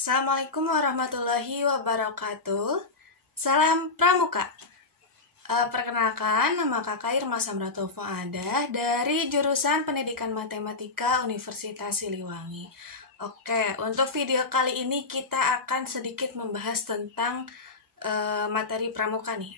Assalamualaikum warahmatullahi wabarakatuh. Salam Pramuka. Perkenalkan, nama kakak Irma Samratulfo Ada dari jurusan Pendidikan Matematika Universitas Siliwangi. Oke, untuk video kali ini kita akan sedikit membahas tentang materi Pramuka nih.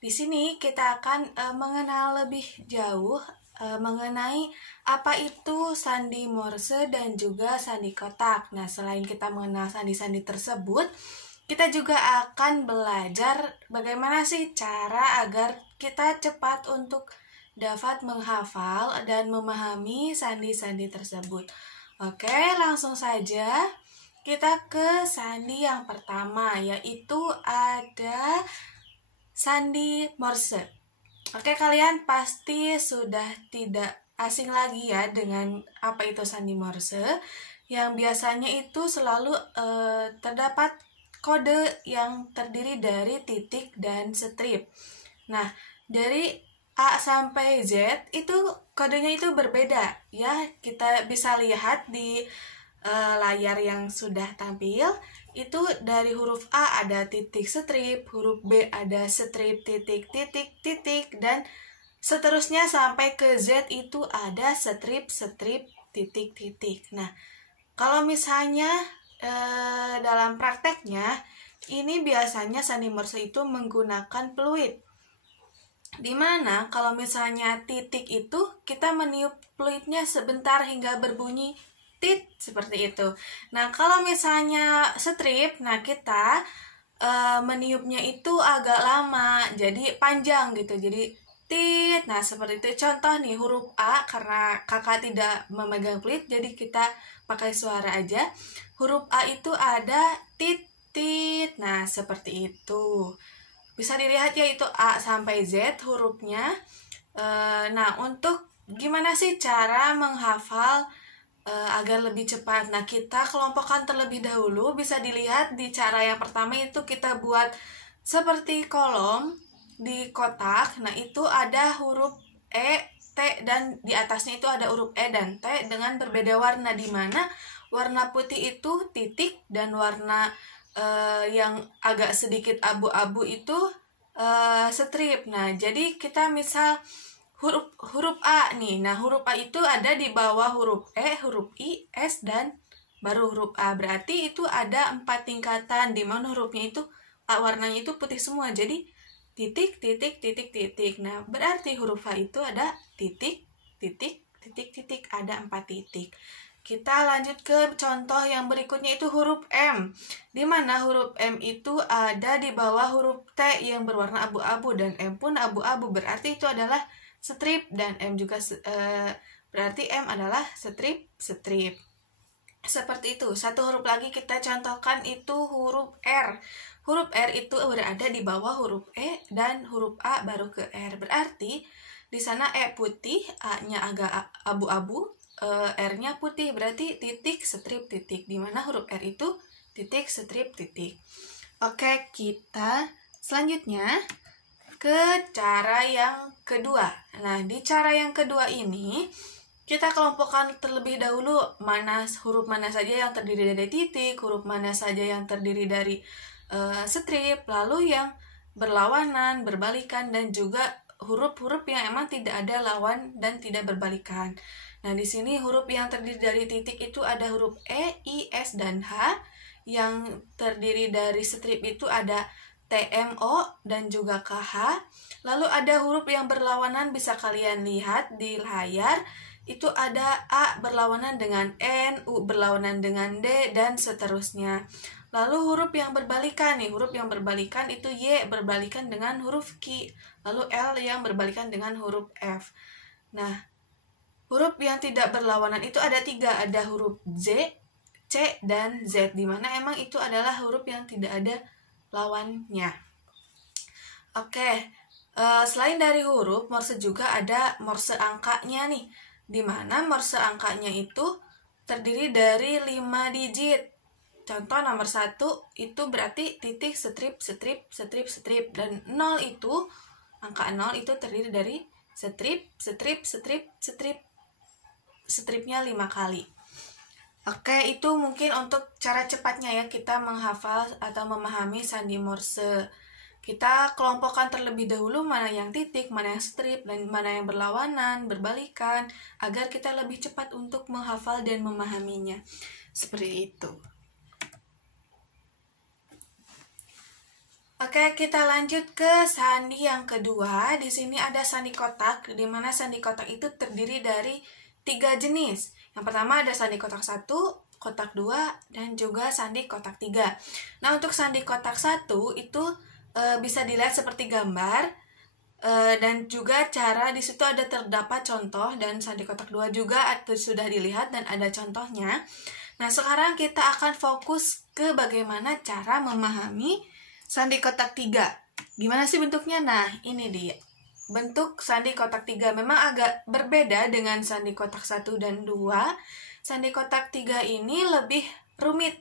Di sini kita akan mengenal lebih jauh mengenai apa itu sandi Morse dan juga sandi kotak. Nah, selain kita mengenal sandi-sandi tersebut, kita juga akan belajar bagaimana sih cara agar kita cepat untuk dapat menghafal dan memahami sandi-sandi tersebut. Oke, langsung saja kita ke sandi yang pertama, yaitu ada sandi Morse. Oke, kalian pasti sudah tidak asing lagi ya dengan apa itu sandi Morse, yang biasanya itu selalu terdapat kode yang terdiri dari titik dan strip. Nah, dari A sampai Z itu kodenya itu berbeda ya. Kita bisa lihat di layar yang sudah tampil. Itu dari huruf A ada titik strip, huruf B ada strip titik titik titik, dan seterusnya sampai ke Z itu ada strip strip titik titik. Nah, kalau misalnya dalam prakteknya ini biasanya sandi Morse itu menggunakan fluid. Dimana kalau misalnya titik itu kita meniup fluidnya sebentar hingga berbunyi tit seperti itu. Nah, kalau misalnya strip, nah kita meniupnya itu agak lama, jadi panjang gitu. Jadi tit. Nah, seperti itu. Contoh nih huruf A, karena kakak tidak memegang fluid, jadi kita pakai suara aja. Huruf A itu ada tit tit. Nah, seperti itu. Bisa dilihat ya, itu A sampai Z hurufnya. Nah, untuk gimana sih cara menghafal agar lebih cepat? Nah, kita kelompokkan terlebih dahulu. Bisa dilihat di cara yang pertama itu kita buat seperti kolom di kotak. Nah, itu ada huruf E, T, dan di atasnya itu ada huruf E dan T dengan berbeda warna, di mana warna putih itu titik dan warna yang agak sedikit abu-abu itu strip. Nah, jadi kita misal huruf A nih. Nah, huruf A itu ada di bawah huruf E, huruf I, S, dan baru huruf A. Berarti itu ada 4 tingkatan, di mana hurufnya itu warnanya itu putih semua. Jadi titik, titik, titik, titik. Nah, berarti huruf A itu ada titik, titik, titik, titik. Ada 4 titik. Kita lanjut ke contoh yang berikutnya, itu huruf M. Di mana huruf M itu ada di bawah huruf T yang berwarna abu-abu, dan M pun abu-abu. Berarti itu adalah strip, dan M juga berarti M adalah strip strip. Seperti itu. Satu huruf lagi kita contohkan, itu huruf R. Huruf R itu berada di bawah huruf E dan huruf A baru ke R. Berarti di sana E putih, A-nya agak abu-abu, R-nya putih. Berarti titik strip titik, di mana huruf R itu titik strip titik. Oke, kita selanjutnya ke cara yang kedua. Nah, di cara yang kedua ini kita kelompokkan terlebih dahulu huruf mana saja yang terdiri dari titik, huruf mana saja yang terdiri dari strip, lalu yang berlawanan, berbalikan, dan juga huruf-huruf yang emang tidak ada lawan dan tidak berbalikan. Nah, di sini huruf yang terdiri dari titik itu ada huruf E, I, S, dan H. Yang terdiri dari strip itu ada TMO dan juga KH. Lalu ada huruf yang berlawanan, bisa kalian lihat di layar. Itu ada A berlawanan dengan N, U berlawanan dengan D, dan seterusnya. Lalu huruf yang berbalikan nih, huruf yang berbalikan itu Y berbalikan dengan huruf Q, lalu L yang berbalikan dengan huruf F. Nah, huruf yang tidak berlawanan itu ada 3, ada huruf Z, C, dan Z, dimana emang itu adalah huruf yang tidak ada lawannya. Oke, selain dari huruf, Morse juga ada Morse angkanya nih, dimana Morse angkanya itu terdiri dari 5 digit. Contoh nomor 1 itu berarti titik strip strip strip strip, dan 0 itu, angka 0 itu terdiri dari strip strip strip strip, stripnya 5 kali. Oke, itu mungkin untuk cara cepatnya ya kita menghafal atau memahami sandi Morse. Kita kelompokkan terlebih dahulu mana yang titik, mana yang strip, dan mana yang berlawanan, berbalikan, agar kita lebih cepat untuk menghafal dan memahaminya. Seperti itu. Oke, kita lanjut ke sandi yang kedua. Di sini ada sandi kotak, di mana sandi kotak itu terdiri dari 3 jenis. Yang pertama ada sandi kotak 1, kotak 2, dan juga sandi kotak 3. Nah, untuk sandi kotak 1 itu bisa dilihat seperti gambar, dan juga cara di situ ada terdapat contoh, dan sandi kotak 2 juga sudah dilihat dan ada contohnya. Nah, sekarang kita akan fokus ke bagaimana cara memahami sandi kotak 3. Gimana sih bentuknya? Nah, ini dia. Bentuk sandi kotak 3 memang agak berbeda dengan sandi kotak 1 dan 2. Sandi kotak 3 ini lebih rumit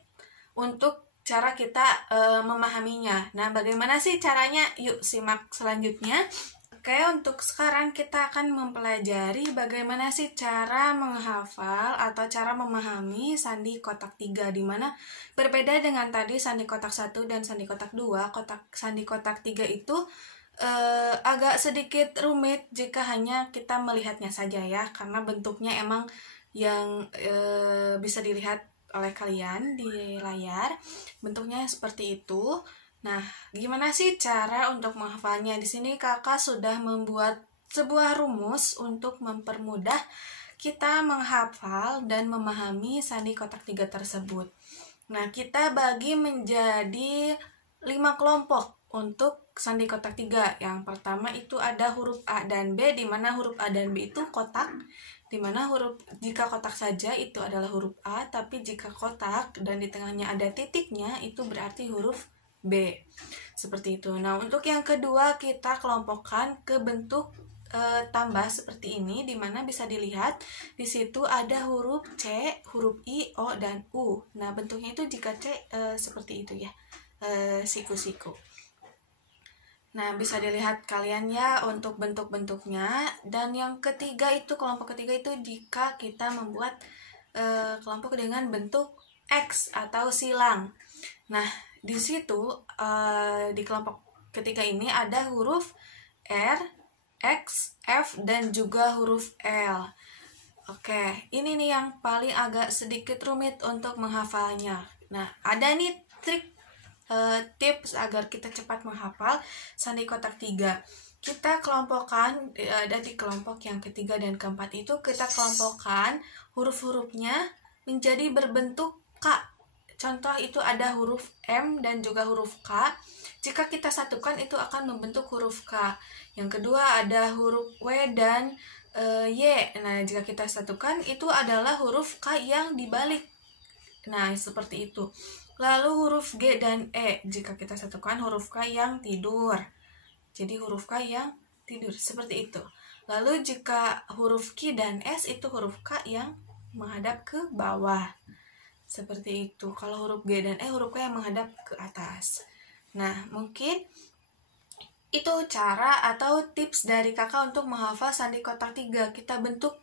untuk cara kita memahaminya. Nah, bagaimana sih caranya? Yuk simak selanjutnya. Oke, untuk sekarang kita akan mempelajari bagaimana sih cara menghafal atau cara memahami sandi kotak 3, di mana berbeda dengan tadi sandi kotak 1 dan sandi kotak 2, sandi kotak 3 itu agak sedikit rumit jika hanya kita melihatnya saja ya, karena bentuknya emang yang bisa dilihat oleh kalian di layar, bentuknya seperti itu. Nah, gimana sih cara untuk menghafalnya? Di sini kakak sudah membuat sebuah rumus untuk mempermudah kita menghafal dan memahami sandi kotak 3 tersebut. Nah, kita bagi menjadi 5 kelompok untuk sandi kotak 3. Yang pertama itu ada huruf A dan B, di mana huruf A dan B itu kotak, di mana jika kotak saja itu adalah huruf A, tapi jika kotak dan di tengahnya ada titiknya itu berarti huruf B. Seperti itu. Nah, untuk yang kedua kita kelompokkan ke bentuk tambah seperti ini, di mana bisa dilihat di situ ada huruf C, huruf I, O, dan U. Nah, bentuknya itu jika C seperti itu ya, siku-siku. Nah, bisa dilihat kalian ya untuk bentuk-bentuknya. Dan yang ketiga itu, kelompok ketiga itu jika kita membuat kelompok dengan bentuk X atau silang. Nah, di situ di kelompok ketiga ini ada huruf R, X, F, dan juga huruf L. Oke, ini nih yang paling agak sedikit rumit untuk menghafalnya. Nah, ada nih tips agar kita cepat menghafal sandi kotak 3. Kita kelompokkan, ada di kelompok yang ketiga dan keempat itu kita kelompokkan huruf-hurufnya menjadi berbentuk K. Contoh itu ada huruf M dan juga huruf K. Jika kita satukan itu akan membentuk huruf K. Yang kedua ada huruf W dan Y. Nah, jika kita satukan itu adalah huruf K yang dibalik. Nah, seperti itu. Lalu huruf G dan E. Jika kita satukan huruf K yang tidur. Jadi huruf K yang tidur. Seperti itu. Lalu jika huruf Q dan S itu huruf K yang menghadap ke bawah. Seperti itu. Kalau huruf G dan E, huruf K yang menghadap ke atas. Nah, mungkin itu cara atau tips dari kakak untuk menghafal sandi kotak 3. Kita bentuk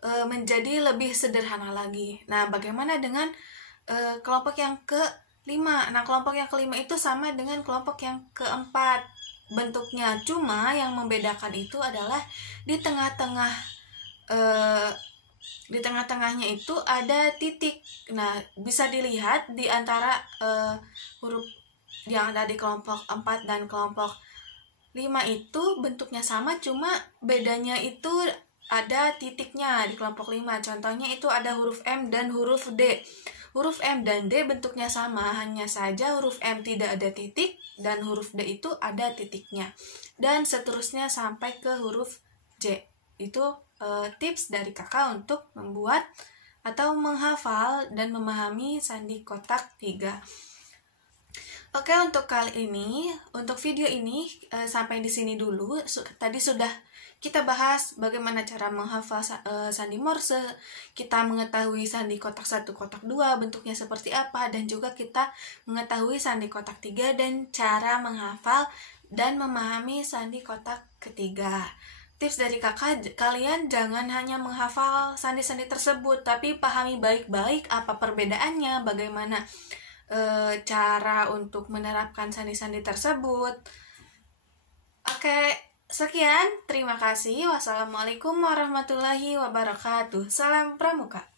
menjadi lebih sederhana lagi. Nah, bagaimana dengan kelompok yang ke-5? Nah, kelompok yang ke-5 itu sama dengan kelompok yang ke-4 bentuknya. Cuma yang membedakan itu adalah di tengah-tengah di tengah-tengahnya itu ada titik. Nah, bisa dilihat di antara huruf yang ada di kelompok 4 dan kelompok 5 itu bentuknya sama, cuma bedanya itu ada titiknya di kelompok 5. Contohnya itu ada huruf M dan huruf D. Huruf M dan D bentuknya sama, hanya saja huruf M tidak ada titik dan huruf D itu ada titiknya. Dan seterusnya sampai ke huruf J. Itu tips dari kakak untuk membuat atau menghafal dan memahami sandi kotak 3. Oke, untuk kali ini, untuk video ini sampai di sini dulu. Tadi sudah kita bahas bagaimana cara menghafal sandi Morse, kita mengetahui sandi kotak 1, kotak 2, bentuknya seperti apa, dan juga kita mengetahui sandi kotak 3 dan cara menghafal dan memahami sandi kotak ketiga. tips dari kakak, kalian jangan hanya menghafal sandi-sandi tersebut, tapi pahami baik-baik apa perbedaannya, bagaimana cara untuk menerapkan sandi-sandi tersebut. Oke, sekian. Terima kasih. Wassalamualaikum warahmatullahi wabarakatuh. Salam Pramuka.